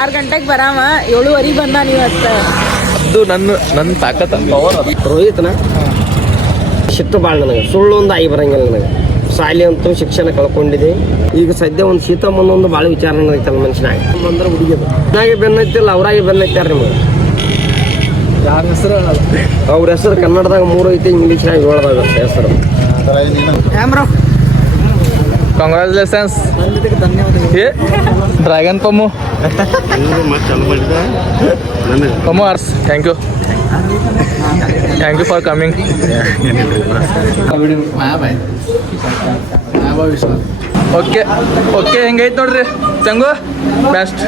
6 ಗಂಟೆಗೆ ಬರಾಮ 7:30 ಬಂದ ನೀವತ್ತ. ಅದು ನನ್ನ ತಾಕತ್ ಪವರ್ ಅದು. ರೋಹಿತ್ನ ಶಿಟ್ಟು ಭಾಳ ನನಗೆ, ಸುಳ್ಳು ಒಂದು ಆಗಿ ಬರಂಗಿಲ್ಲ ನನಗೆ. ಶಾಲೆ ಅಂತೂ ಶಿಕ್ಷಣ ಕಳ್ಕೊಂಡಿದೆ. ಈಗ ಸದ್ಯ ಒಂದು ಸೀತಮ್ಮನೊಂದು ಭಾಳ ವಿಚಾರ ಐತಲ್ಲ ಮನುಷ್ಯನಾಗ. ಬಂದ್ರೆ ಹುಡುಗಿದು ಚೆನ್ನಾಗಿ ಬೆನ್ನೈತಿಲ್ಲ, ಅವರಾಗಿ ಬೆನ್ನೈತಾರ ನಿಮಗೆ. ಯಾರ ಹೆಸರು ಅವ್ರ ಹೆಸರು ಕನ್ನಡದಾಗ 3 ಐತಿ, ಇಂಗ್ಲೀಷ್ನಾಗ 7 ಹೆಸರು. ಕಾಂಗ್ರಾಚುಲೇಷನ್ಸ್. ಡ್ರ್ಯಾಗನ್ ಪಮ್ಮು ಪಮ್ಮು ಆರ್ಸ್. Thank you for coming. Okay ಹೆಂಗೈತೆ ನೋಡ್ರಿ ಚಂಗು ಬೆಸ್ಟ್.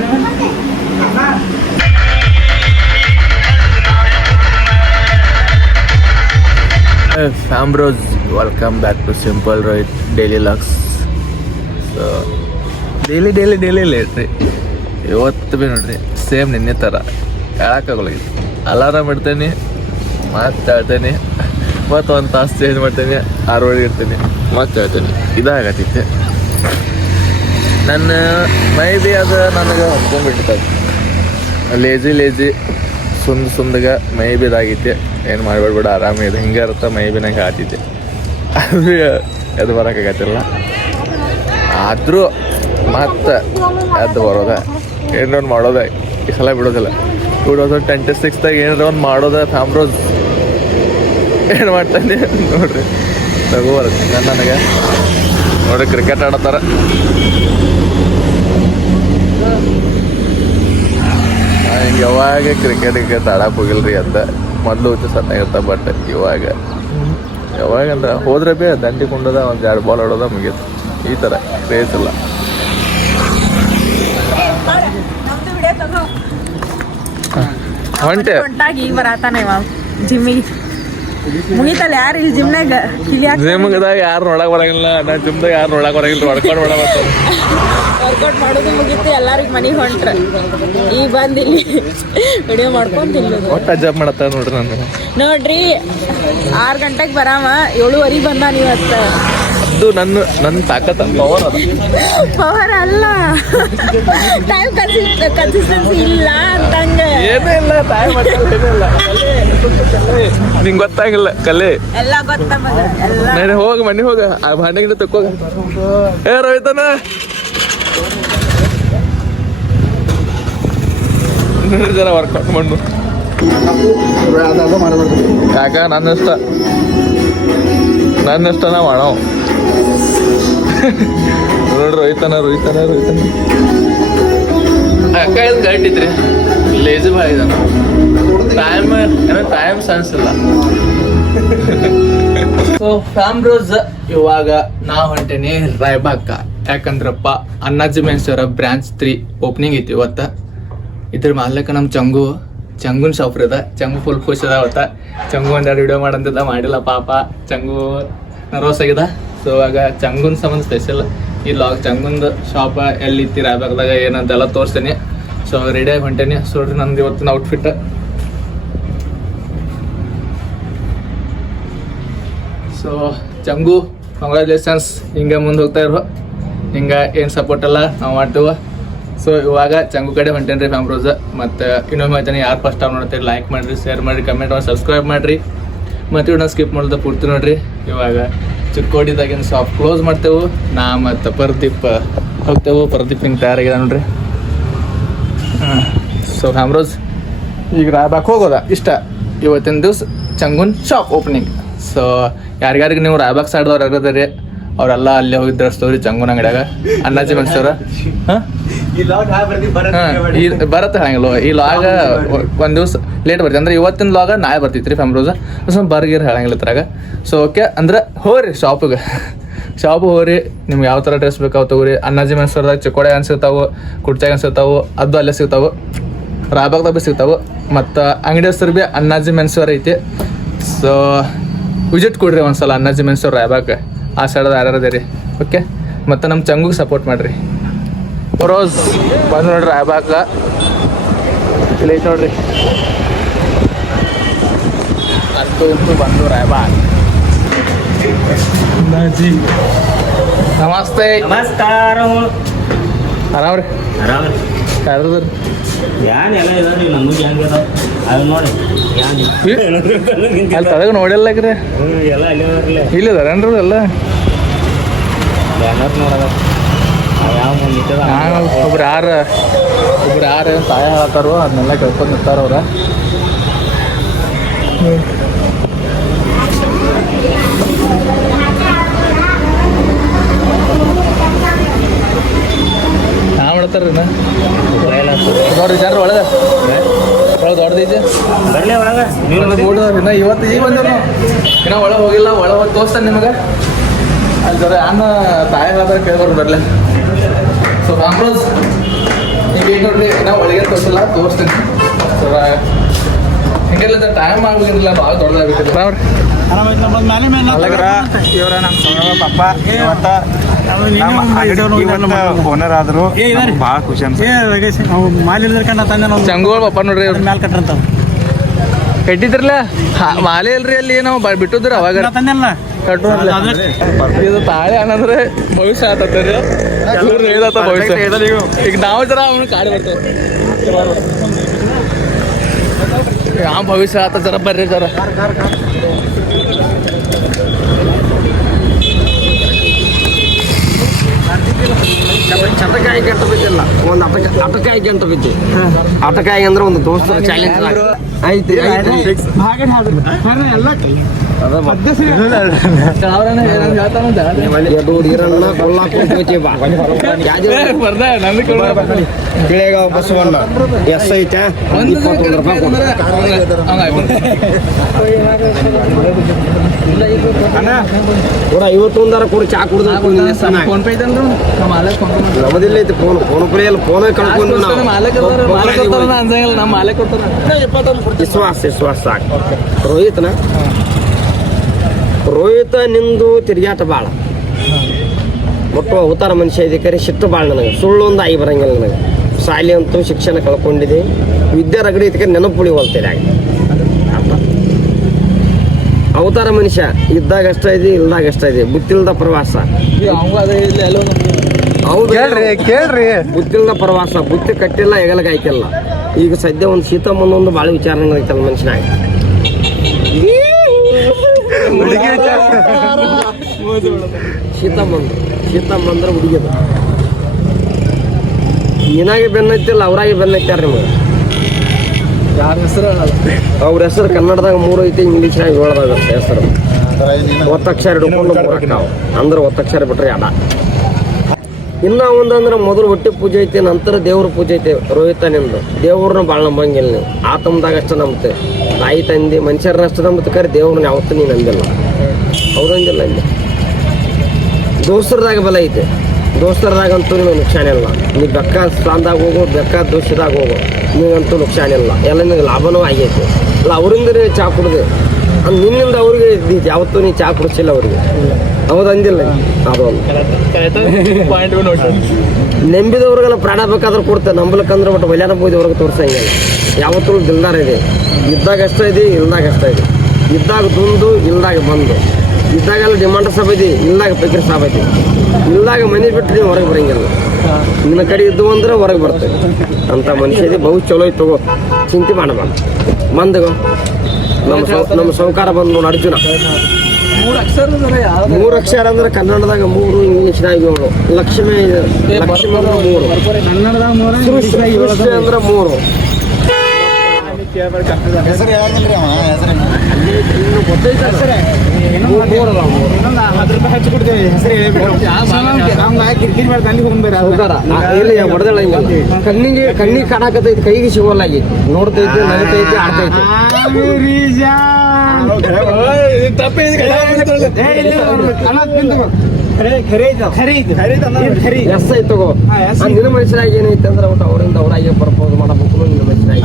ಫ್ಯಾಮ್ರೋಸ್ welcome back to simple Rohit daily vlogs. So daily late ರೀ. ಇವತ್ತು ಭೀ ನೋಡ್ರಿ ಸೇಮ್ ನಿನ್ನೆ ಥರ ಹೇಳಕ್ಕಾಗಲಾಗಿತ್ತು. ಅಲಾರಾಮ್ ಇಡ್ತೇನೆ, ಮತ್ತೆ ಹೇಳ್ತೇನೆ, ಮತ್ತು ಒಂದು ತಾಸು ಚೇಂಜ್ ಮಾಡ್ತೇನೆ, 6 ಇಡ್ತೀನಿ, ಮತ್ತೆ ಹೇಳ್ತೇನೆ. ಇದಾಗತ್ತೈತೆ ನನ್ನ ಮೈ ಬಿ ಅದು ನನಗೆ ಹೊಂದ್ಕೊಂಡ್ಬಿಟ್ಟಿರ್ತದೆ. ಲೇಜಿ ಸುಂದಗ ಮೈ ಬಿ ಇದಾಗೈತೆ. ಏನು ಮಾಡ್ಬೇಡ್ಬೇಡ, ಆರಾಮಿದೆ, ಹಿಂಗೆ ಇರುತ್ತೆ ಮೈ ಬಿ ನಂಗೆ ಆತೈತೆ. ಅದು ಬರೋಕ್ಕಾಗತ್ತಿಲ್ಲ. ಆದರೂ ಮತ್ತೆ ಅದು ಬರೋದ ಏನೊಂದು ಮಾಡೋದ. ಈ ಸಲ ಬಿಡೋದಿಲ್ಲ. 2026ದಾಗ ಏನಾರ ಒಂದು ಮಾಡೋದ. ಫ್ಯಾಮ್ರೋಸ್ ಏನು ಮಾಡ್ತಾನೆ ನೋಡ್ರಿ, ತಗೋಬರುತ್ತೆ ನನಗೆ. ನೋಡ್ರಿ ಕ್ರಿಕೆಟ್ ಆಡತ್ತಾರ. ಹಿಂಗೆ ಯಾವಾಗ ಕ್ರಿಕೆಟ್ ಆಡಕ್ಕೆ ಹೋಗಿಲ್ರಿ ಅಂತ. ಮೊದಲು ಸಣ್ಣಾಗಿರ್ತ, ಬಟ್ ಯಾವಾಗಂದ್ರೆ ಹೋದ್ರೆ ಭೀ ದಂಡಿ ಕೊಂಡದ ಒಂದು 2 ಬಾಲ್ ಆಡೋದ ಮುಗೀತು. ಈ ಥರ ಕ್ರೇಜ್ ಇಲ್ಲ. ಹೊಂಟೆ ಈಗ ಬರತಾನೆ ಜಿಮ್ಮಿಗೆ ಮುಗಿತಲ್ಲ. ಯಾರು ಇಲ್ಲಿ ಜಿಮ್ನಾಗ ಜಿಮ್ದಾಗ ಯಾರು ನೋಡಕ್ ಬರಂಗಿಲ್ಲ. ನಾ ಜಿಮ್ದಾಗ ಯಾರು ನೋಡಕ್ ಬರಂಗಿಲ್ಲ. ವರ್ಕೌಟ್ ಮಾಡೋದು ಮುಗೀತು, ಎಲ್ಲಾರಿಗೆ ಮನೆಗೆ ಹೊಂಟ್ರ. ಈಗ ಬಂದು ಇಲ್ಲಿ ವಿಡಿಯೋ ಮಾಡ್ಕೊಂತಿಲ್ಲ. ಒಟ್ಟು ಅಜ್ಜಾಬ್ ಮಾಡತ್ತ ನೋಡ್ರಿ. ನೋಡ್ರಿ 6 ಗಂಟೆಗೆ ಬರಾಮ 7:30 ಬಂದ ನೀವತ್ತ. ಅದು ನನ್ನ ತಾಕತ್ ಪವರ್ ಅದು. ಪವರ್ ಅಲ್ಲ, ಟೈಮ್ ಕನ್ಸಿಸ್ಟೆನ್ಸಿ ಇಲ್ಲ ಅಂತಂಗ. ಏನೇ ಇಲ್ಲ, ಟೈಮ್ ಇಲ್ಲ. ನಿಂಗೆ ಗೊತ್ತಾಗಿಲ್ಲ ಕಲೆ ಎಲ್ಲ ಗೊತ್ತ ಮಗ. ನಾನು ಹೋಗಿ ಮನೆ ಹೋಗ, ಆ ಭಾಂಡೆಗಿಂತ ತಕ್ಕೋಗ. ರೋಹಿತನ ಜರ ವರ್ಕೌಟ್ ಮಾಡು. ಯಾಕ ನನ್ನ ಇಷ್ಟ ನಾ ಮಾಡೋ. ನೋಡ್ರಿ ರೋಹಿತನ ಅಕ್ಕ ಇದು ಗಟ್ಟಿದ್ರಿ. ಲೇಜಿ ಭಾಳ ಇದಾನ. ಟೈಮ್ ಸೆನ್ಸ್ ಇಲ್ಲ. ಸೊ ಫ್ಯಾಮ್ರೋಸ್ ಇವಾಗ ನಾ ಹೊಂಟೇನಿ ರಾಯಬಾಗ. ಯಾಕಂದ್ರಪ್ಪ ಅಣ್ಣಾಜಿ ಮೆನ್ಸ್ ಅವರ ಬ್ರಾಂಚ್ 3 ಓಪನಿಂಗ್ ಐತಿ ಇವತ್ತ. ಇದ್ರ ಮಾಲಕ ನಮ್ಮ ಚಂಗುನ್ ಶಾಪ್ ಅದ. ಚಂಗು ಫುಲ್ ಖುಷ್ ಅದ ಅವತ್ತ. ಚಂಗು ಒಂದೆರಡು ವಿಡಿಯೋ ಮಾಡಂತಿದ್ದ, ಮಾಡಿಲ್ಲ ಪಾಪ. ಚಂಗು ನರ್ವಸ್ ಆಗಿದೆ. ಸೊ ಇವಾಗ ಚಂಗುನ್ ಸಂಬಂಧ ಸ್ಪೆಷಲ್ ಈ ಲಾಗ್. ಚಂಗುಂದು ಶಾಪ ಎಲ್ಲಿತ್ತಿ ರಾಯಬಾಗದಾಗ ಏನಂತೆಲ್ಲ ತೋರಿಸ್ತೇನೆ. ಸೊ ರೆಡಿಯಾಗಿ ಹೊಂಟೇನಿ. ಸೊ ನೋಡ್ರಿ ನಂದು ಇವತ್ತಿನ ಔಟ್ಫಿಟ್. So ಚಂಗು congratulations. ಹಿಂಗೆ ಮುಂದೆ ಹೋಗ್ತಾ ಇರೋ, ಹಿಂಗೆ ಏನು ಸಪೋರ್ಟ್ ಎಲ್ಲ ನಾವು ಮಾಡ್ತೇವೆ. ಸೊ ಇವಾಗ ಚಂಗು ಕಡೆ ಹೊಂಟೇನ್ರಿ ಫ್ಯಾಮ್ರೋಸ್. ಮತ್ತು ಇನ್ನೊಮ್ಮೆ ಹೇಳ್ತೇನೆ, ಯಾರು ಫಸ್ಟ್ ಟೈಮ್ ನೋಡ್ತೀರಿ ಲೈಕ್ ಮಾಡಿರಿ, ಶೇರ್ ಮಾಡಿರಿ, ಕಮೆಂಟ್ ಮಾಡಿ, ಸಬ್ಸ್ಕ್ರೈಬ್ ಮಾಡಿರಿ. ಮತ್ತು ಇವನ್ನ ಸ್ಕಿಪ್ ಮಾಡೋದು ಪೂರ್ತಿ ನೋಡ್ರಿ. ಇವಾಗ ಚಿಕ್ಕೋಡಿದಾಗಿನ ಶಾಪ್ ಕ್ಲೋಸ್ ಮಾಡ್ತೇವೆ. ನಾ ಮತ್ತು ಪ್ರದೀಪ್ ಹೋಗ್ತೇವೆ. ಪ್ರದೀಪ್ ಹಿಂಗೆ ತಯಾರಾಗಿದೆ ನೋಡ್ರಿ. ಸೊ ಫ್ಯಾಮ್ರೋಸ್ ಈಗ ರಾಯಬಾಗ್ ಹೋಗೋದ ಇಷ್ಟ. ಇವತ್ತಿನ ದಿವಸ ಚಂಗುನ್ ಶಾಪ್ ಓಪನಿಂಗ್. ಸೊ ಯಾರಿಗಾರಿಗೆ ನೀವು ರಾಯಬಾಗ್ ಸೈಡ್ದವ್ರು ಯಾರದಾರಿ ಅವರೆಲ್ಲ ಅಲ್ಲೇ ಹೋಗಿ ತರಿಸ್ತವ್ರಿ ಚಂಗುನ್ ಅಂಗಡಿಯಾಗ. ಅಣ್ಣಾಜಿ ಮೆನ್ಸವ್ರ ಬರತ್ತೆ ಹೇಳಂಗಿಲ್ಲ. ಈ ಲಾಗ ಒಂದು ದಿವಸ ಲೇಟ್ ಬರ್ತೀವಿ ಅಂದ್ರೆ ಇವತ್ತಿನ ಲಾಗ ನಾಳೆ ಬರ್ತೈತ್ರಿ ಫ್ಯಾಮ್ರೋಸ್. ಸ್ವಲ್ಪ ಬರ್ಗಿರ್ ಹೇಳಂಗಿಲ್ಲ ಇದ್ರಾಗ. ಸೊ ಓಕೆ ಅಂದ್ರೆ ಹೋಗ್ರಿ ಶಾಪಿಗೆ ಹೋಗ್ರಿ. ನಿಮ್ಗೆ ಯಾವ ಥರ ಡ್ರೆಸ್ ಬೇಕಾವ್ ತಗೋರಿ. ಅಣ್ಣಾಜಿ ಮೆನ್ಸವ್ರದಾಗ ಚಿಕ್ಕೋಡೆ ಅನ್ ಸಿಗ್ತಾವೆ, ಕುಡ್ಚಾಗ ಸಿಗ್ತಾವೆ, ಅದು ಅಲ್ಲೇ ಸಿಗ್ತಾವೆ, ರಾಯಬಾಗ್ದಾಗ ಭೀ ಸಿಗ್ತಾವೆ. ಮತ್ತು ಅಂಗಡಿ ಹೆಸರು ಭೀ ಅಣ್ಣಾಜಿ ಮೆನ್ಸವ್ರ ಐತಿ. ಸೊ ವಿಸಿಟ್ ಕೊಡ್ರಿ ಒಂದ್ಸಲ ಅಣ್ಣಾಜಿ ಮೆನ್ಸವ್ರ ರಾಯಬಾಗ್. ಆ ಸೈಡದ ಯಾರ್ಯಾರದೇ ರೀ. ಓಕೆ, ಮತ್ತು ನಮ್ಮ ಚಂಗುಗೆ ಸಪೋರ್ಟ್ ಮಾಡಿರಿ. ರೋಸ್ ಬಂದು ನೋಡ್ರಿ ರಾಯಬಾಗ. ಇಲ್ಲಿ ಐತೆ ನೋಡ್ರಿ. ಅಂತೂ ಬಂದು ರಾಯಬಾಗ್. ನಮಸ್ತೆ. ನಮಸ್ಕಾರ. ಆರಾಮ್ರಿ? ಆರಾಮ. ಯಾರ್ದಾರ ಯಾನ್ ಎಲ್ಲ ಇದಾವ್ರಿ ನಮಗೆ ಹೆಂಗೆ ಅದಾವ ಅದು ನೋಡಿ ಯಾನ್ ಅಲ್ಲಿ ತಳಗ ನೋಡಿಲ್ಲಕ್ರಿ ಎಲ್ಲ ಅಲ್ಲಿ ಅದಾರಲ್ಲ ಇಲ್ಲ ಅದಾರೇನ್ರಿ ಎಲ್ಲ ಬ್ಯಾನರ್ ನೋಡದ ಯಾವ ನಿಂತದ ಒಬ್ರು ಯಾರು ಸಹಾಯ ಹೇಳ್ತಾರೋ ಅದನ್ನೆಲ್ಲ ಕೇಳ್ಕೊಂಡು ನಿಂತಾರ ಅವ್ರ ಮಾಡ್ತಾರ್ರಿ ನೋಡ್ರಿ ಜನರು ಒಳಗೆ ದೊಡ್ಡದೈತೆ ಬರ್ಲಿ ಒಳಗೆ ಇನ್ನ ಇವತ್ತು ಈಗ ಬಂದ್ರು ಇನ್ನ ಒಳಗೆ ಹೋಗಿಲ್ಲ ಒಳಗೆ ಹೋಗಿ ತೋರಿಸ್ತಾನೆ ನಿಮಗೆ ಅಲ್ಲಿ ಜರ ಯಾನ ತಾಯಿ ಹೇಳ್ತಾರೆ ಕೇಳ್ಬಾರ್ದು ಬರಲಿ ಸೊ ಕಾಂಪ್ರೋಸ್ ಈಗ ಈಗ ನೋಡ್ರಿ ಇನ್ನ ಒಳಗೆ ತೋರಿಸಿಲ್ಲ ತೋರಿಸ್ತೀನಿ ಸೊ ಹಿಂಗೆಲ್ಲ ಟೈಮ್ ಆಗ್ಬೇಕಿಲ್ಲ ಭಾಳ ದೊಡ್ಡದಾಗ್ಬಿಟ್ಟಿಲ್ಲ ಅವ್ರಿ ಇವರ ನಮ್ಮ ಪಪ್ಪ ಓನರ್ ಆದ್ರು ಭಾಳ ಖುಷಿ ಚಂಗೋಳ ಪಪ್ಪ ನೋಡ್ರಿ ಮ್ಯಾಲ ಕಟ್ರಂತ ಕಟ್ಟಿದ್ರಲ್ಲ ಮಾಲೆ ಇಲ್ರಿ ಅಲ್ಲಿ ನಾವು ಬಿಟ್ಟಿದ್ರ ಅವಾಗ ತಂದೆಲ್ಲ ಇದು ತಾಳೆ ಅನ್ನಂದ್ರೆ ಭವಿಷ್ಯ ಆತರಿ ಭವಿಷ್ಯ ಈಗ ನಾವು ಜರ ಅವನು ಕಾಡಿ ಬರ್ತೇವೆ ಯಾವ ಭವಿಷ್ಯ ಆತ ಜರ ಬರ್ರಿ ಜರ ಚಟಕಾಯಿ ಗಂಟು ಬಿದ್ದಿಲ್ಲ ಒಂದು ಅಟಕಾಯಿ ಗಂಟು ಬಿದ್ದಿ ಅಟಕಾಯಿ ಅಂದ್ರೆ ಒಂದು ದೋಸ್ತರ ಚಾಲೆಂಜ್ ಐತಿ ಕಿಳೆಗಾವ್ ಬಸವಣ್ಣ ಎಸ್ ಐತೆ 21 ರೂಪಾಯಿ ಕೂಡ 51 ಕೂಡ ಚಾ ಕುಡ್ದು ಫೋನ್ ಪೇ ಐತಂದ್ರು ನಮ್ಮದಿಲ್ಲ ಐತಿ ಫೋನ್ ಪೇ ಎಲ್ಲ ಫೋನ್ ಕಳ್ಕೊಂಡು ನಮ್ಮ ಮಾಲೆ ಕೊಡ್ತಾರ ವಿಶ್ವಾಸ ಸಾಕು ರೋಹಿತ ನಿಂದು ತಿರುಗಾಟ ಭಾಳ ಒಟ್ಟು ಅವತಾರ ಮನುಷ್ಯ ಇದಕ್ಕೆ ಸಿಟ್ಟು ಭಾಳ ನನಗೆ ಸುಳ್ಳು ಒಂದು ಆಗಿ ಬರಂಗಿಲ್ಲ ನನಗೆ ಶಾಲೆ ಅಂತೂ ಶಿಕ್ಷಣ ಕಳ್ಕೊಂಡಿದೆ ವಿದ್ಯಾ ರಗಡಿ ಇದಕ್ಕೆ ನೆನಪು ಉಳಿವಲ್ತಿದೆ ಅವತಾರ ಮನುಷ್ಯ ಇದ್ದಾಗ ಅಷ್ಟ ಇದೆ ಇಲ್ದಾಗ ಅಷ್ಟ ಇದೆ ಬುತ್ತಿಲ್ದ ಪ್ರವಾಸ ಹೌದು ಕೇಳ್ರಿ ಬುತ್ತಿಲ್ದ ಪ್ರವಾಸ ಬುತ್ತಿ ಕಟ್ಟಿಲ್ಲ ಹೆಗಲಿಗೆ ಹಾಕಿಲ್ಲ ಈಗ ಸದ್ಯ ಒಂದು ಸೀತಮ್ಮನ ಒಂದು ಭಾಳ ವಿಚಾರಗಳೈತಲ್ಲ ಮನುಷ್ಯನಾಗ ಸೀತಮ್ಮಂದ್ರ ಹುಡುಗಿದ ನೀನಾಗೆ ಬೆನ್ನೈತಿಲ್ಲ ಅವ್ರಾಗೆ ಬೆನ್ನೈತಾರ ನಿಮಗೆ ಯಾರ ಹೆಸರು ಅವ್ರ ಹೆಸರು ಕನ್ನಡದಾಗ 3 ಐತಿ ಇಂಗ್ಲೀಷ್ನಾಗ 7 ಹೆಸರು ಒತ್ತಕ್ಷರ ಹಿಡ್ಕೊಂಡು 3 ಅಂದ್ರೆ ಒತ್ತಕ್ಷರ ಬಿಟ್ರೆ ಅಡ ಇನ್ನ ಒಂದಂದ್ರೆ ಮೊದಲು ಹೊಟ್ಟೆ ಪೂಜೆ ಐತಿ ನಂತರ ದೇವ್ರ ಪೂಜೆ ಐತಿ ರೋಹಿತನಿಂದ ದೇವ್ರನ್ನ ಭಾಳ ನಂಬಂಗಿಲ್ಲ ನೀವು ಆತಂದಾಗ ಅಷ್ಟ ನಂಬುತ್ತೆ ತಾಯಿ ತಂದೆ ಮನುಷ್ಯರನ್ನ ಅಷ್ಟು ನಂಬುತ್ತೆ ಕರೆ ದೇವ್ರನ್ನ ಯಾವತ್ತೂ ನೀನು ಅಂದಿಲ್ಲ ಅವ್ರಂದಿಲ್ಲ ಅಲ್ಲಿ ದೋಸ್ತರದಾಗ ಬಲ ಐತೆ ದೋಸ್ತರದಾಗಂತೂ ನಿಮಗೆ ನುಕ್ಸಾನ ಇಲ್ಲ ನೀವು ಬೆಕ್ಕ ಸ್ಥಾನದಾಗ ಹೋಗೋ ಬೆಕ್ಕ ದೋಷದಾಗ ಹೋಗೋ ನಿನಗಂತೂ ನುಕ್ಸಾನ ಇಲ್ಲ ಎಲ್ಲ ನಿನಗೆ ಲಾಭನೂ ಆಗೈತೆ ಅಲ್ಲ ಅವರಿಂದ ಚಾ ಕುಡ್ದೆ ನಿನ್ನಿಂದ ಅವ್ರಿಗೆ ಯಾವತ್ತೂ ನೀ ಚಾ ಕುಡಿಸಿಲ್ಲ ಅವ್ರಿಗೆ ಹೌದು ಅಂದಿಲ್ಲ ಅದೊಂದು ನೆಂಬಿದವ್ರಿಗೆಲ್ಲ ಪ್ರಾಣ ಬೇಕಾದ್ರೆ ಕೊಡ್ತೇವೆ ನಂಬಲಕ್ಕಂದ್ರೆ ಒಟ್ಟು ಬಲ್ಯಾನ ಬೋದಿವ್ರಿಗೆ ತೋರ್ಸಂಗಿಲ್ಲ ಯಾವತ್ತೂ ದಿಲ್ದಾರ ಇದೆ ಇದ್ದಾಗ ಅಷ್ಟ ಇದೆ ಇಲ್ದಾಗ ಅಷ್ಟ ಇದೆ ಇದ್ದಾಗ ದುಂದು ಇಲ್ದಾಗ ಬಂದು ಇದ್ದಾಗೆಲ್ಲ ಡಿಮಾಂಡ್ ಸಾಬ್ ಇದೆ ಇಲ್ದಾಗ ಪೈಕರ್ ಸಾಬ್ ಐತಿ ಇಲ್ದಾಗ ಮನೆ ಬಿಟ್ಟು ನೀವು ಹೊರಗೆ ಬರಂಗಿಲ್ಲ ನಿನ್ನ ಕಡೆ ಇದ್ದು ಅಂದ್ರೆ ಹೊರಗೆ ಬರ್ತೇವೆ ಅಂತ ಮನುಷ್ಯ ಇದೆ ಬಹು ಚಲೋ ಐತೆ ತಗೋ ಚಿಂತೆ ಮಾಡಬಾರ್ದು ಬಂದಗೋ ನಮ್ಮ ಸೌಕಾರ ಬಂದು ನೋಡಿ ಅರ್ಜುನ 3 ಅಕ್ಷರ ಅಂದ್ರೆ ಕನ್ನಡದಾಗ 3 ಇಂಗ್ಲೀಷ್ನಾಗ 7 ಲಕ್ಷ್ಮಿ ಅಂದ್ರೆ 3 ಸೃಷ್ಟಿ ಅಂದ್ರೆ 3 ಕಣ್ಣಿಗೆ ಕಾಣಕತ್ತೈತಿ ಕೈಗೆ ಸಿಗೋಲಾಗಿ ನೋಡ್ತೈತಿ ನಗತೈತಿ ಆಡ್ತೈತಿ ಎಸ್ ಐತಿ ತಗೋ ನಿನ್ನ ಮನುಷ್ಯರಾಗಿ ಏನೈತೆ ಅಂದ್ರೆ ಒಟ್ಟು ಅವರಿಂದ ಅವರಾಗೆ ಪ್ರಪೋಸ್ ಮಾಡಬೇಕು ನಿನ್ನ ಮನುಷ್ಯರಾಗಿ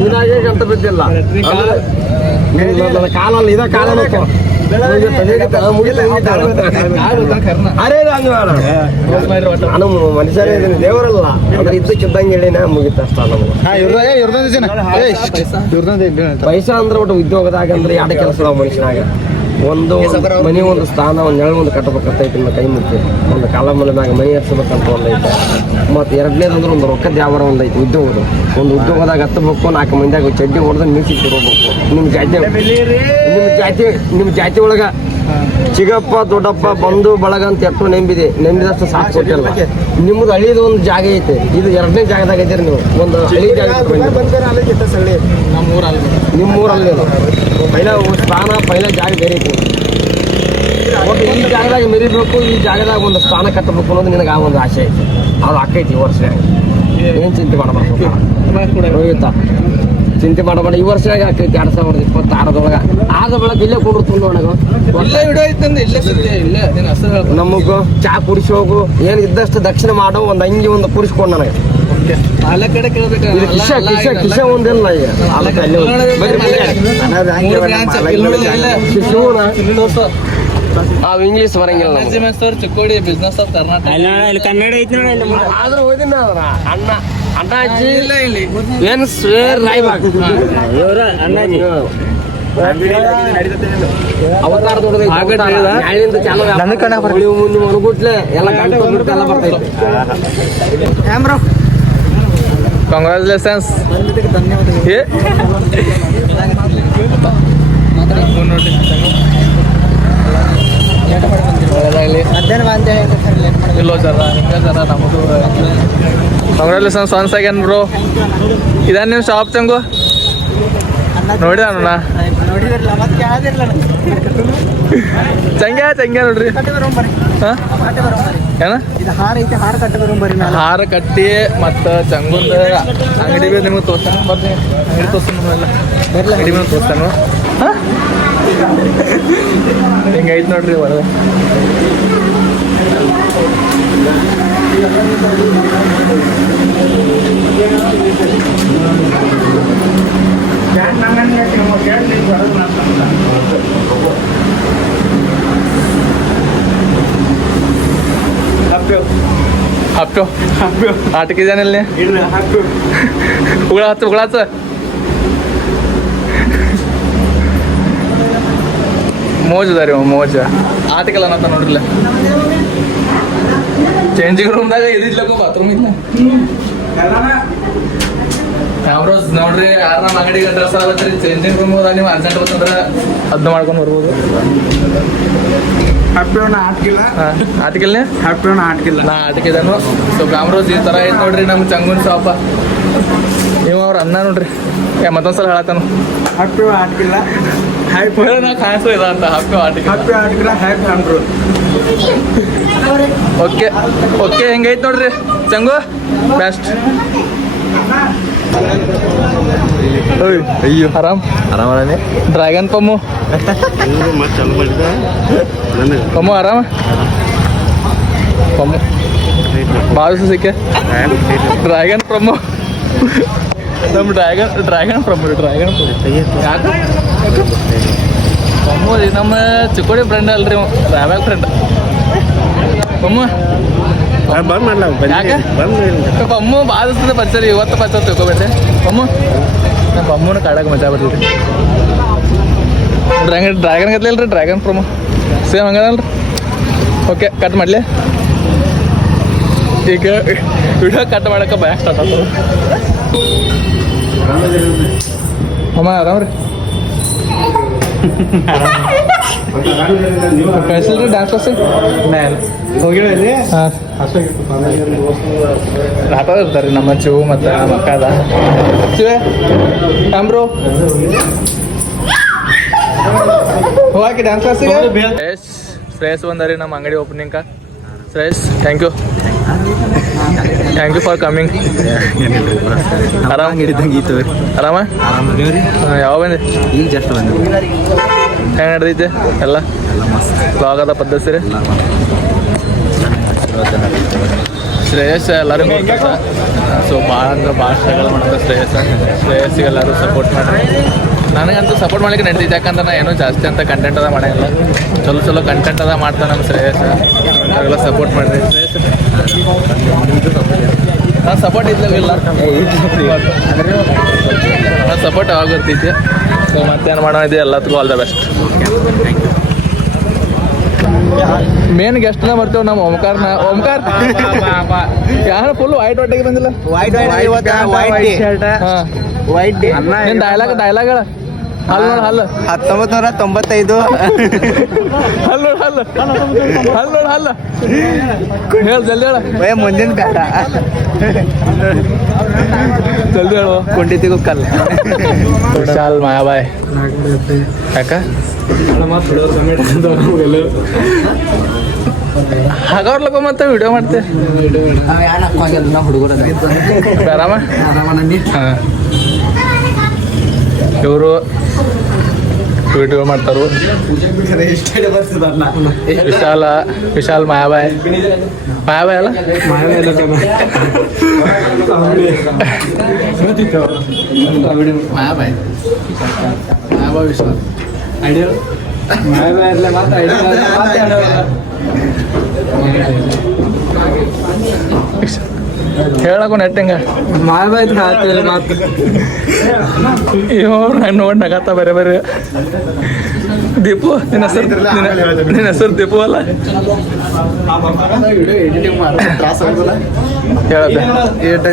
ನೀನಾಗೆ ಗಂಟ ಬಿದ್ದಿಲ್ಲ ಕಾಲಲ್ಲಿ ಇದ ಕಾಲ ನಾನು ಮನುಷ್ಯರೇ ಇದೀನಿ ದೇವರಲ್ಲ ಅಂದ್ರೆ ಇದ್ದಕ್ಕಿದ್ದಂಗೆ ಹೇಳಿನ ಮುಗಿತ ಅಷ್ಟ ನಮ್ಗೆ ಪೈಸಾ ಅಂದ್ರೆ ಒಟ್ಟು ಉದ್ಯೋಗದಾಗ ಅಂದ್ರೆ ಎರಡು ಕೆಲಸ ಮನುಷ್ಯನಾಗ ಒಂದು ಮನೆ ಒಂದು ಸ್ಥಾನ ಒಂದು ನೆರಳು ಒಂದು ಕಟ್ಟಬೇಕಂತೈತಿ ನನ್ನ ಕೈ ಮುಚ್ಚಿ ಒಂದು ಕಾಲ ಮೇಲೆ ಮ್ಯಾಗ ಮನೆ ಹಚ್ಬೇಕಂತ ಒಂದೈತೆ ಮತ್ತು ಎರಡನೇದಂದ್ರೆ ಒಂದು ರೊಕ್ಕದ ವ್ಯಾಪಾರ ಒಂದೈತಿ ಉದ್ಯೋಗದ ಒಂದು ಉದ್ಯೋಗದಾಗ ಹತ್ತಬೇಕು 4 ಮಂದಿಯಾಗ ಚಡ್ಡಿ ಹೊಡೆದು ಮೀಸಿ ತಿರ್ಬೇಕು ನಿಮ್ಮ ಜಾತಿ ಒಳಗೆ ಚಿಗಪ್ಪ ದೊಡ್ಡಪ್ಪ ಬಂಧು ಬಳಗ ಅಂತ ಎಷ್ಟು ನೆಂಬಿದಷ್ಟು ಸಾಕು ಕೊಟ್ಟಿಲ್ಲ. ನಿಮ್ಮದು ಹಳಿದು ಒಂದು ಜಾಗ ಐತೆ, ಇದು 2ನೇ ಜಾಗದಾಗ ಐತೀರಿ ನೀವು. ಒಂದು ಹಳಿ ಜಾಗ ನಿಮ್ಮೂರಲ್ಲಿ ಪೈಲ ಸ್ಥಾನ ಪೈಲ ಜಾಗ ಬೇರೆ ಐತಿ. ಒಟ್ಟು ಈ ಜಾಗದಾಗ ಮೆರಿಬೇಕು, ಈ ಜಾಗದಾಗ ಒಂದು ಸ್ಥಾನ ಕಟ್ಟಬೇಕು ಅನ್ನೋದು ನಿನಗೆ ಆ ಒಂದು ಆಸೆ ಐತಿ. ಅದು ಆಕೈತಿ ಈ ವರ್ಷ. ಏನು ಚಿಂತೆ ಮಾಡಬಾರ್ದು ರೋಹಿತ, ಚಿಂತೆ ಮಾಡಬೇಡ. ಈ ವರ್ಷದಾಗ ಆಕೈತಿ 2026 ಆದ ಬೆಳಗ್ಗೆ ಇಲ್ಲೇ ಕೊಡಿರ್ತು ನೋಡಗ ನಮಗೂ ಚಾ ಕುಡಿಸಿ ಹೋಗು. ಏನು ಇದ್ದಷ್ಟು ದಕ್ಷಿಣ ಮಾಡೋ ಒಂದು ಅಂಗಿ ಒಂದು ಕುಡಿಸ್ಕೊಂಡು ನನಗೆ ಕಿಶ ಒಂದಿಲ್ಲ ಈಗ ಅವು ಇಂಗ್ಲೀಷ್ ಬರಂಗಿಲ್ಲ ಚಿಕ್ಕೋಡಿ ಬಿಸ್ನೆಸ್ ಆಫ್ ಕರ್ನಾಟಕ ಕನ್ನಡ ಐತಿ ಆದ್ರೂ ಓದಿನ ಅಣ್ಣ ಅಣ್ಣಾಜಿ ಎನ್ಸ್ ರಾಯ್ಬಾಗ್ ಅವತಾರ ದೊಡ್ಡದೈತಿ ಚಾಲು ಮುಂದೆ ಮನಗುಟ್ಲೆ ಎಲ್ಲ ಎಲ್ಲ ಬರ್ತೈತಿ. ಕಾಂಗ್ರಾಚುಲೇಷನ್ಸ್. ಇಲ್ಲೋ ಜರ ಹಿಂಗೆ ಜರ ನಮ್ಮದು ಕಾಂಗ್ರಾಚುಲೇಷನ್ಸ್ ಒನ್ಸ್ ಅಗೇನ್ ಬ್ರೋ. ಇದಾನ ನಿಮ್ಮ ಶಾಪ್ ಚಂಗು ನೋಡಿ ಅಣ್ಣ ಚಂಗ್ಯಾ ನೋಡ್ರಿ. ಏನ ಹಾರ ಕಟ್ಟಿ ಮತ್ತು ಚಂಗುಂದ ಅಂಗಡಿ ಬಿ ನಿಮ್ಗೆ ತೋರ್ತಾನೆ. ಬರ್ರಿ ಅಂಗಡಿ ತೋರ್ತಾನ, ಅಂಗಡಿ ಮೇಲೆ ತೋರ್ತಾನು. ಹಿಂಗೈತೆ ನೋಡ್ರಿ ಒಳಗೆ. हाप्यो आटके जानेल ने उघडाचं ಮೋಜ್ ಅದ ರೀ ಮೋಜ ಆಟಕಲ್ಲ ಅನ್ನತ್ತ ನೋಡ್ರಿಲ್ಲ. ಚೇಂಜಿಂಗ್ ರೂಮ್ದಾಗ ಇದಿದ್ಲಕ್ಕ ಬಾತ್ರೂಮ್ ಇಲ್ಲ. ಕ್ಯಾಮ್ರೋಸ್ ನೋಡ್ರಿ ಯಾರ ನಮ್ಮ ಅಂಗಡಿಗೆ ಡ್ರೆಸ್ ಆಗತ್ರಿ ಚೇಂಜಿಂಗ್ ರೂಮ್ ಹೋದಾಗ ನೀವು ಅರ್ಜೆಂಟ್ ಬಂತಂದ್ರೆ ಅದನ್ನ ಮಾಡ್ಕೊಂಡು ಬರ್ಬೋದು. ಆಟಕಿಲ್ಲ ನಾ ಆಟಕಿದನು. ಸೊ ಕ್ಯಾಮ್ರೋಸ್ ಈ ಥರ ಐತೆ ನೋಡ್ರಿ ನಮ್ಮ ಚಂಗುನ್ ಶಾಪ. ನೀವು ಅವ್ರ ಅನ್ನ ನೋಡ್ರಿ ಮತ್ತೊಂದ್ಸಲ ಹೇಳತ್ತಾನು ಆಟಕಿಲ್ಲ ನಾ ಕಾಣಿಸೋ ಇಲ್ಲ ಅಂತ ಓಕೆ ಓಕೆ ಹೆಂಗೈತೆ ನೋಡ್ರಿ ಚಂಗು ಬೆಸ್ಟ್. ಅಯ್ಯೋ ಆರಾಮ್ ಡ್ರ್ಯಾಗನ್ ಪಮ್ಮು ಪಮ್ಮು ಆರಾಮ ಪಮ್ಮು ಭಾಳ ಸಿಕ್ಕೆ ಡ್ರ್ಯಾಗನ್ ಪ್ರಮ್ಮು ನಮ್ಮ ಡ್ರ್ಯಾಗನ್ ಪ್ರಮ್ಮು ಯಾಕೆ ಪಮ್ಮು ನಮ್ಮ ಚಿಕ್ಕೋಡಿ ಫ್ರೆಂಡ್ ಅಲ್ರಿ ರಾವ್ಯಾಗ ಫ್ರೆಂಡ್ ಪಮ್ಮು ಪಮ್ಮು ಭಾಳ ದಿವಸದ ಪಚ್ಚರಿ ಇವತ್ತು ಪಚ್ಚರ್ ತಿಳ್ಕೊಬೇಡ್ರಿ ಪಮ್ಮು ನಮ್ಮ ಪಮ್ಮನ ಕಾಡಕ್ಕೆ ಮಜಾ ಬರ್ತೈತಿ. ಡ್ರ್ಯಾಗನ್ ಗತ್ಲಿಲ್ರಿ ಡ್ರ್ಯಾಗನ್ ಪ್ರಮೋ ಸೇಮ್ ಹಂಗದಲ್ರಿ. ಓಕೆ ಕಟ್ ಮಾಡಲಿ ಈಗ ವಿಡಿಯೋ ಕಟ್ ಮಾಡೋಕೆ ಭಯ ಸ್ಟಾರ್ಟ್ ಆಗ್ತದೆ. ಅಮ್ಮ ಆರಾಮ್ರಿ ಕಳಿಸಿಲ್ರಿ ಡ್ಯಾನ್ಸ್ ಕ್ಲಾಸಿಗೆ ಹಾಂ ಆಟೋ ಇರ್ತಾರೆ ರೀ ನಮ್ಮ ಚಿವು ಮತ್ತು ನಮ್ಮ ಅಕ್ಕದ ಚಿವೆ ಅಂಬ್ರು ಹೋಗಿ ಡ್ಯಾನ್ಸ್ ಕ್ಲಾಸಿಗೆ. ಶ್ರೇಯಸ್ ಬಂದಾರಿ ನಮ್ಮ ಅಂಗಡಿ opening. Shreyas thank you for coming. ಆರಾಮ ಆರಾಮ ಯಾವ ಬಂದೆ ಈಗ ಜಸ್ಟ್ ಬಂದೆ. ಹೆಂಗೆ ನಡೆದೈತೆ ಎಲ್ಲ ಸ್ವಾಗತ ಪದ್ಧತಿ ರೀ. ಶ್ರೇಯಸ್ ಎಲ್ಲರಿಗೂ ಸೊ ಭಾಳ ಅಂದ್ರೆ ಭಾಳ ಸ್ಟ್ರಗಲ್ ಮಾಡ್ತಾರೆ ಶ್ರೇಯಸ್ಸಿಗೆ ಎಲ್ಲರೂ ಸಪೋರ್ಟ್ ಮಾಡ್ರಿ. ನನಗಂತೂ ಸಪೋರ್ಟ್ ಮಾಡ್ಲಿಕ್ಕೆ ನಡೀತೈತೆ ಯಾಕಂದ್ರೆ ನಾನು ಏನೋ ಜಾಸ್ತಿ ಅಂತ ಕಂಟೆಂಟ್ ಅದ ಮಾಡೋಂಗಿಲ್ಲ. ಚಲೋ ಕಂಟೆಂಟ್ ಅದ ಮಾಡ್ತಾನೆ ನಮ್ಮ ಶ್ರೇಯಸ್. ಎಲ್ಲ ಸಪೋರ್ಟ್ ಮಾಡಿರಿ ಶ್ರೇಯಸ್. ನಾನು ಸಪೋರ್ಟ್ ಇದ್ದಿಲ್ಲ ನಾನು ಸಪೋರ್ಟ್ ಯಾವಾಗ ಇರ್ತೈತಿ. ಸೊ ಮತ್ತೇನು ಮಾಡೋದಿದೆ ಎಲ್ಲದಕ್ಕೂ ಆಲ್ ದ ಬೆಸ್ಟ್. ಮೇನ್ ಗೆಸ್ಟ್ನ ಬರ್ತೇವೆ ನಮ್ಮ ಓಂಕಾರ ಯಾರು ಫುಲ್ ವೈಟ್ ಹೊಟ್ಟೆಗೆ ಬಂದಿಲ್ಲ ವೈಟ್ ನಿನ್ ಡೈಲಾಗ್ ಹಲ್ ನೋಡ ಹಲ್ 1995 ಹಲ್ ನೋಡ ಹಲ್ ಹೇಳ ಜಲ್ದಿ ಹೇಳ ಮುಂದಿನ ಬೇಡ ಜಲ್ದಿ ಹೇಳು ಕೊಂಡಿತಿಗೂ ಕಲ್ಲ ವಿಶಾಲ್ ಮಾಯಾಬಾಯ್ ಯಾಕ ಹಾಗವ್ರಲಕ್ಕ ಮತ್ತೆ ವಿಡಿಯೋ ಮಾಡ್ತೆ ಹುಡುಗರ ಆರಾಮ ಹಾಂ ಇವರು ವಿಡಿಯೋ ಮಾಡ್ತಾರು ವಿಶಾಲ್ ಮಾಯಾಬಾಯ್ ಅಲ್ಲ ಮಾಯಾಬಾಯ್ ವಿಶಾಲ್ ಹೇಳಕು ನೆಟ್ಟಿಂಗ ಇವ್ ನಾನು ನೋಡಿ ನಗಾತ ಬೇರೆ ಬೇರೆ ದೀಪು ನಿನ್ನ ಹೆಸರು ದೀಪು ಅಲ್ಲ ಹೇಳತ್ತೆ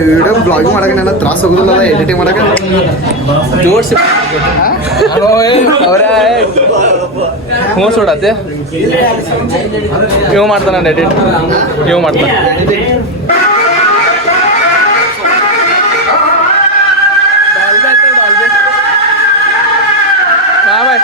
ವಿಡಿಯೋ ಬ್ಲಾಗಿಂಗ್ ಮಾಡಕ್ಕೆ ನನ್ನ ತ್ರಾಸ ಹೋಗುದಿಲ್ಲ ಎಡಿಟಿಂಗ್ ಮಾಡಕ್ಕೆ ಜೋಡ್ಸಿ ಅವರೇ ಹ್ಞೂ ಸುಡತ್ತೆ ಇವ್ ಮಾಡ್ತಾನ ಎಡಿಟ್ ಇವ್ ಮಾಡ್ತಾನ ಬಾಯ್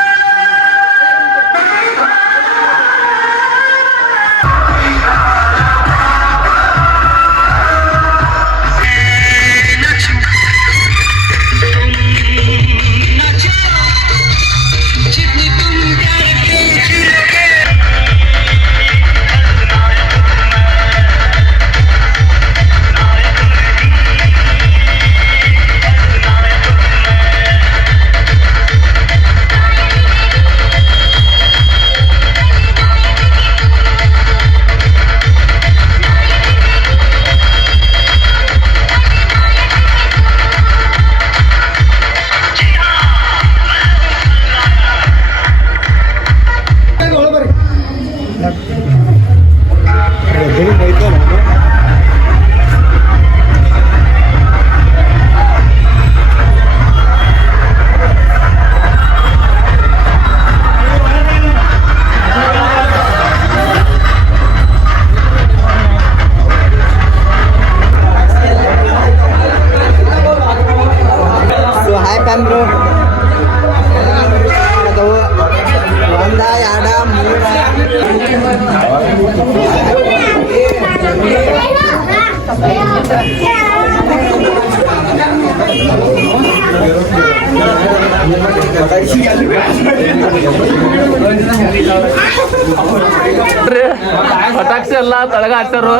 ಪಟಾಕ್ಷಿ ಎಲ್ಲ ತಳಗ ಹಾಕ್ತಾರು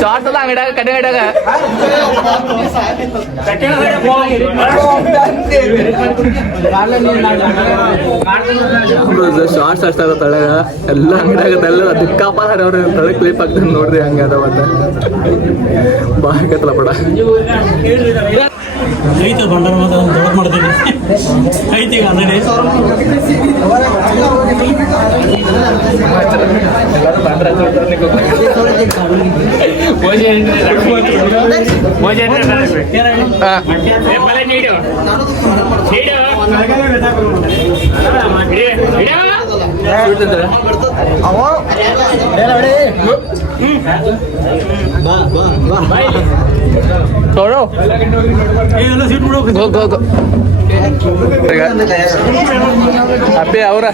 ಶಾರ್ಟ್ ಅಲ್ಲ ಅಂಗಡ್ಯಾಗ ಕಡೆ ಅಂಗಡ್ಯಾಗ ಶಾರ್ಟ್ಸ್ ಅಷ್ಟಾಗ ತಳಗ ಎಲ್ಲ ಅಂಗಡ್ಯಾಗ ಎಲ್ಲ ದಿಕ್ಕಾಪ ಅವ್ರ ತಳಗ ಕ್ಲಿಪ್ ಆಗ್ತದೆ ನೋಡ್ರಿ ಹಂಗ ಅದ ಮತ್ತೆ ಬಾಕತ್ತಲ್ಲ ಪಡ ಐತೆ ಬಂಡಾರ ದೊಡ್ಡ ಮಾಡ್ತೀವಿ ಐತಿ ಆಲ್ರೆಡಿ ಎಲ್ಲರೂ ಬಂದ್ರೆ छोड़ो गो ಅಪ್ಪೆ ಅವರ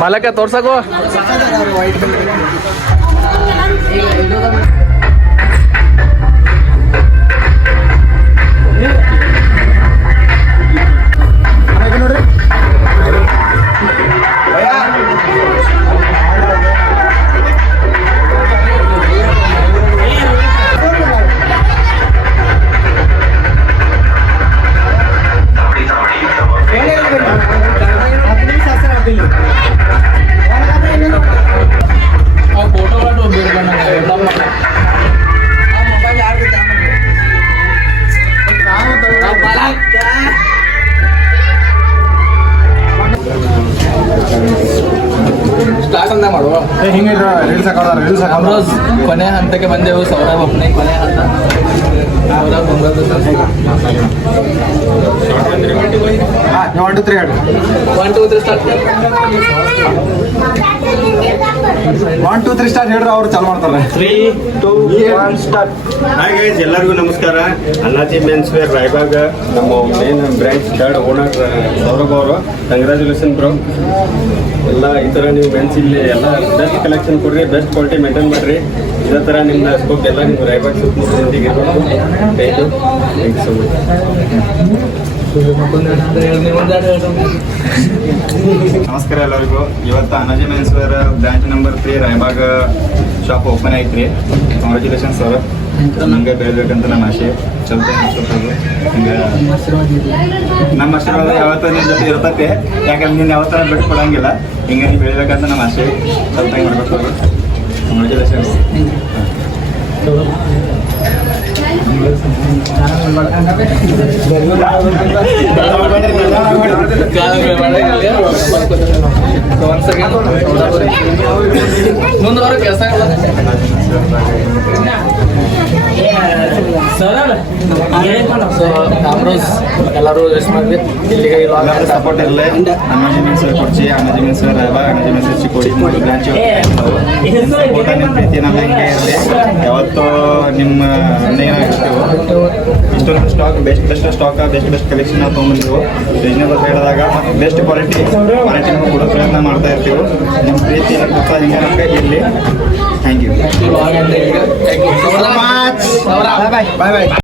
ಮಾಲಕ ತೋರ್ಸಕೋ फोटो ಅಮ್ರೋಸ್ ಕೊನೆ ಹಂತಕ್ಕೆ ಬಂದೆವು. ಸೌರಭ್ ಒಬ್ಬನೇ ಕೊನೆ ಹಂತ. ಸೌರಭ್ ಒಂಬತ್ತು 1 2 3 ಹೇಳು 1 2 3 ಸ್ಟಾರ್ಟ್. 1 2 3 ಸ್ಟಾರ್ಟ್ ಹೇಳಿದ್ರೆ ಅವ್ರು ಚಾಲು ಮಾಡ್ತಾರೆ. 3 2 1 ಸ್ಟಾರ್ಟ್. ಹಾಯ್ ಗೈಸ್, ಎಲ್ಲರಿಗೂ ನಮಸ್ಕಾರ. ಅಣ್ಣಾಜಿ ಮೆನ್ಸ್ ವೇರ್ ರಾಯಬಾಗ ನಮ್ಮ main branch third owner Saurabh ಅವರು. Congratulation bro. ಎಲ್ಲ ಈ ಥರ ನೀವು ಮೆನ್ಸ್ ಇಲ್ಲಿ ಎಲ್ಲ ಬೆಸ್ಟ್ ಕಲೆಕ್ಷನ್ ಕೊಡ್ರಿ, ಬೆಸ್ಟ್ ಕ್ವಾಲಿಟಿ ಮೇಂಟೈನ್ ಮಾಡಿರಿ. ಇದೇ ಥರ ನಿಮ್ಮ ಸ್ಕೋಪ್ ಎಲ್ಲ ನಿಮ್ಮ ರಾಯಬಾಗ್ ಸುತ್ತಮುತ್ತಲಿಗೆ ಇರಬೇಕು. Thank you so much. ನಮಸ್ಕಾರ ಎಲ್ಲರಿಗೂ. ಇವತ್ತು Anaji men's wear branch number 3 Raibag shop open ಐತ್ರಿ. Congratulation sir. ನಂಗೆ ಬೆಳಿಬೇಕಂತ ನನ್ನ ಆಸೆ. ಸ್ವಲ್ಪ ಹಿಂಗೆ ನಮ್ಮ ಆಶೀರ್ವಾದ ಯಾವತ್ತೂ ನಿಮ್ಮ ಜೊತೆ ಇರ್ತೈತೆ. ಯಾಕಂದ್ರೆ ನೀನು ಯಾವತ್ತೂ ಬಿಟ್ಟು ಕೊಡಂಗಿಲ್ಲ. ಹಿಂಗೆ ನೀವು ಬೆಳಿಬೇಕಂತ ನಮ್ಮ ಆಸೆ. ಸ್ವಲ್ಪ ಹಿಂಗೆ ಮಾಡ್ಬೇಕು ಸರ್. ಕಾಂಗ್ರ್ಯಾಚುಲೇಷನ್ಸ್. ಮುಂದುವರೆ ಕೆಲಸ ಅಮ್ರೋಸ್ ಎಲ್ಲರೂ ರೆಸ್ಟ್ ಮಾಡಿ ಇಲ್ಲಿಗೆ ಎಲ್ಲರೂ ಸಪೋರ್ಟ್ ಇರಲಿ. Anaji men's wear Kodchi, Anaji men's wear Raibag, Anaji men's wear Chikkodi ಮೂರು ಬ್ರಾಂಚ್ ಸಪೋರ್ಟ್ ನಿಮ್ಮ ಪ್ರೀತಿ ನಮ್ಮ ಹೆಂಗೆ ಇರಲಿ. ಯಾವತ್ತೂ ನಿಮ್ಮ ಇರ್ತೀವಿ. ಇಷ್ಟೊಂದು stock best stock, best collection ನಾವು ತೊಗೊಂಡಿದ್ದೆವು. ರೀಸನೇಬಲ್ ಹೇಳಿದಾಗ ಬೆಸ್ಟ್ ಕ್ವಾಲಿಟಿ ಕೊಡೋ ಪ್ರಯತ್ನ ಮಾಡ್ತಾ ಇರ್ತೀವಿ. ನಿಮ್ಮ ಪ್ರೀತಿ ಪ್ರೋತ್ಸಾಹ ಹಿಂಗೆ ನಮಗೆ ಇರಲಿ. Thank you. Thank you. Bye bye.